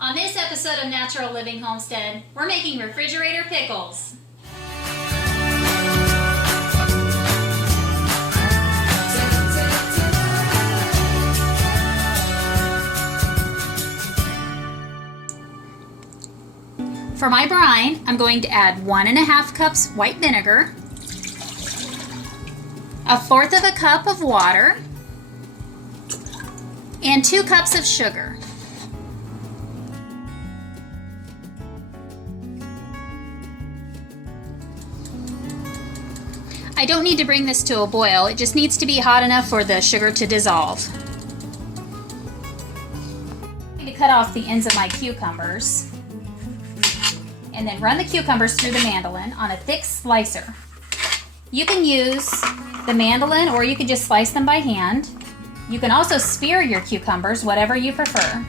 On this episode of Natural Living Homestead, we're making refrigerator pickles. For my brine, I'm going to add 1.5 cups white vinegar, 1/4 cup of water, and 2 cups of sugar. I don't need to bring this to a boil, it just needs to be hot enough for the sugar to dissolve. I'm going to cut off the ends of my cucumbers and then run the cucumbers through the mandolin on a thick slicer. You can use the mandolin or you can just slice them by hand. You can also spear your cucumbers, whatever you prefer.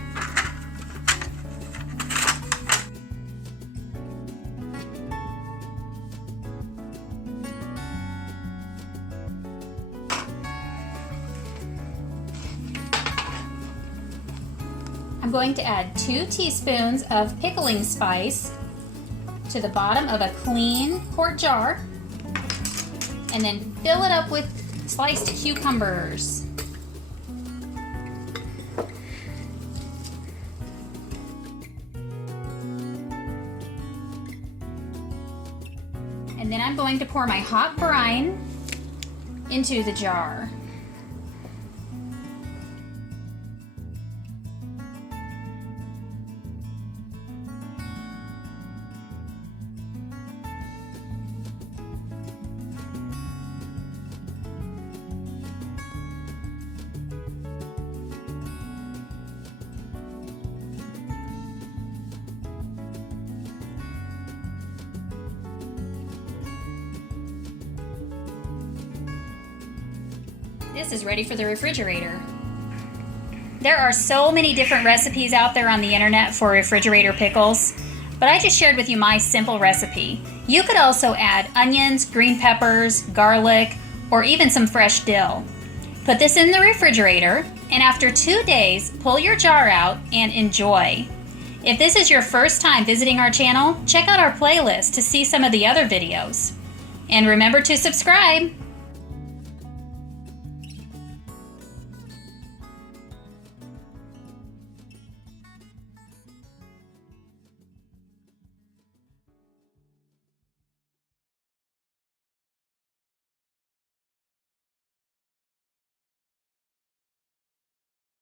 I'm going to add 2 teaspoons of pickling spice to the bottom of a clean quart jar and then fill it up with sliced cucumbers. And then I'm going to pour my hot brine into the jar. This is ready for the refrigerator. There are so many different recipes out there on the internet for refrigerator pickles, but I just shared with you my simple recipe. You could also add onions, green peppers, garlic, or even some fresh dill. Put this in the refrigerator, and after 2 days, pull your jar out and enjoy. If this is your first time visiting our channel, check out our playlist to see some of the other videos. And remember to subscribe.